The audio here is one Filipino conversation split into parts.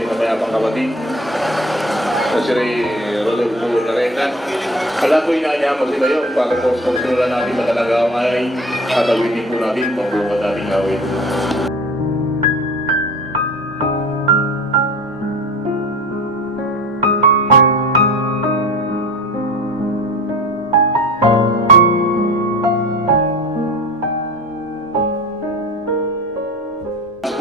ating namayabang kapatid na si Rodolfo Larengan. Wala po inaanya mo sila yun para po sponsora natin matalagaw ay katawitin po natin pagbukat nating awit.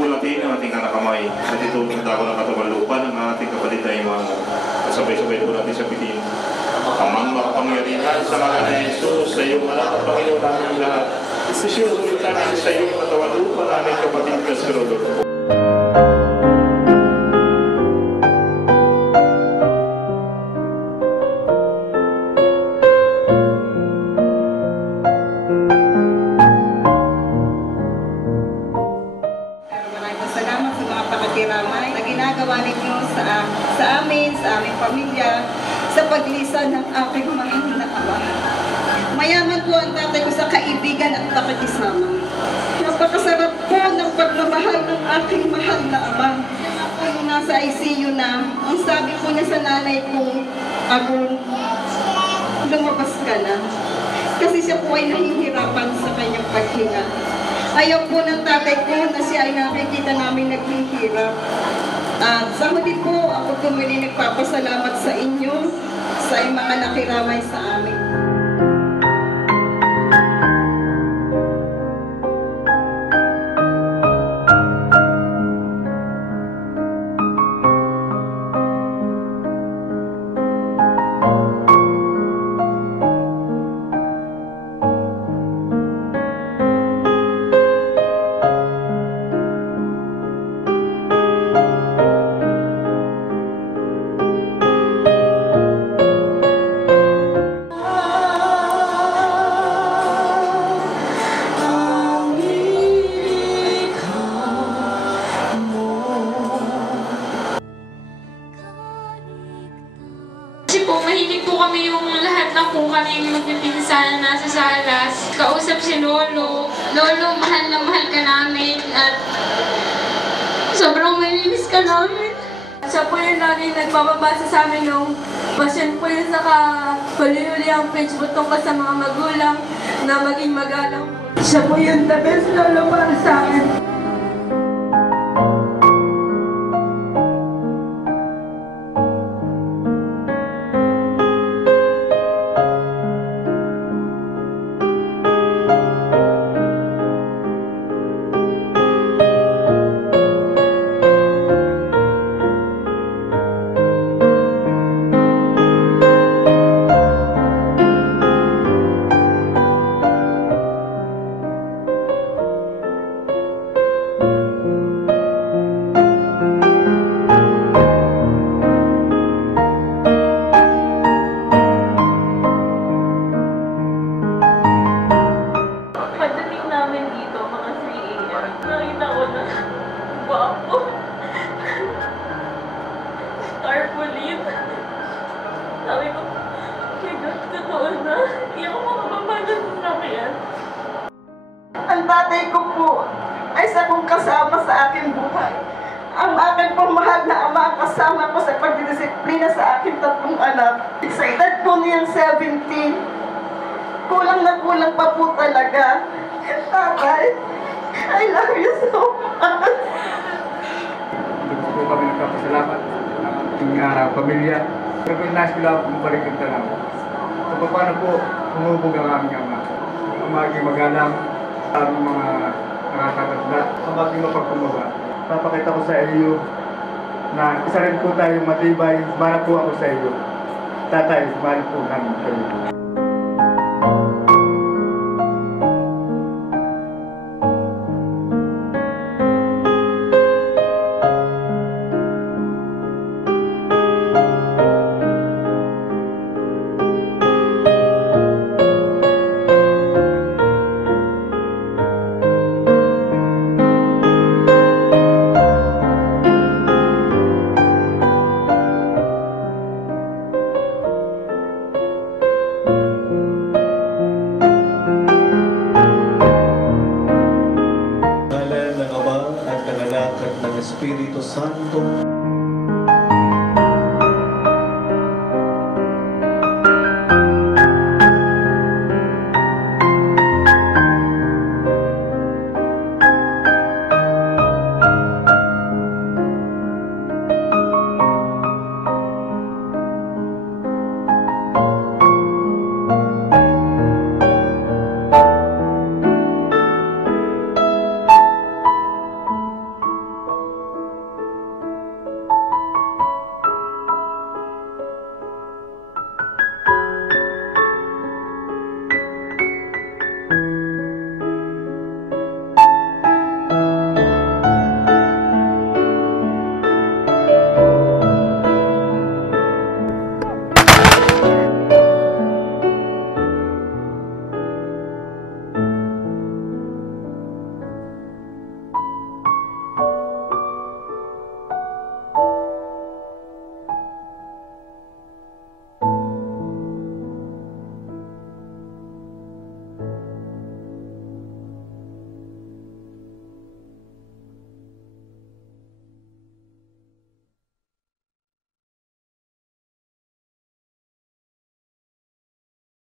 Natin ang ating kanakamay at ito ako ng katawan lupa ng ating kapatid na imamo. Sabay-sabay po natin sabihin, Amang makapangyarihan sa mga na Jesus, sa iyong anak at Panginoon namin lahat. Isinusulit namin sa iyong katawan lupa ng aming kapatid na si Rodolfo. Na ginagawa ninyo sa aming pamilya, sa paglisan ng aking mahal na ama. Mayaman po ang tatay ko sa kaibigan at pakikisama. Napakasarap po ng pagmamahal ng aking mahal na ama. Ako nung nasa ICU na, ang sabi po niya sa nanay ko, Agong, lumabas ka na. Kasi siya po ay nahihirapan sa kanyang paghinga. Ayaw po ng tatay ko na siya ay nakikita namin naghihirap. At sa huli po, ako po muli nagpapasalamat sa inyo, sa mga nakiramay sa amin. Mahilig po kami yung lahat na po kami magpipinsan na nasa salas. Kausap si Lolo. Lolo, mahal na mahal ka namin at sobrang malilinis ka namin. Siya po yung lagi nagpapabasa sa amin nung pasyon po yun sa kapalihuli ang Facebook tungkol sa mga magulang na maging magalang. Siya po yung the best lolo para sa akin. Sabi ko, totoo na. Hindi ako makababala sa sakyan. Ang tatay ko po ay isa kong kasama sa aking buhay. Ang aking pong mahal na ama ang kasama ko sa pagdidisiplina sa aking 3 anak. Sa edad po niyang 17, kulang na kulang pa po talaga. Tatay, I love you so much. Gusto po kami nagpapasalamat ng ating pamilya. Pero nais ko lang bumalik ang tanong. So paano po humubog ang aming ama? Ang maging magalang, ang mga nakakatanda, ang maging mapagkumawa. Papakita ko sa iyo na isa rin po tayong matibay, mahal po ako sa iyo. Tatay, mahal po namin kayo.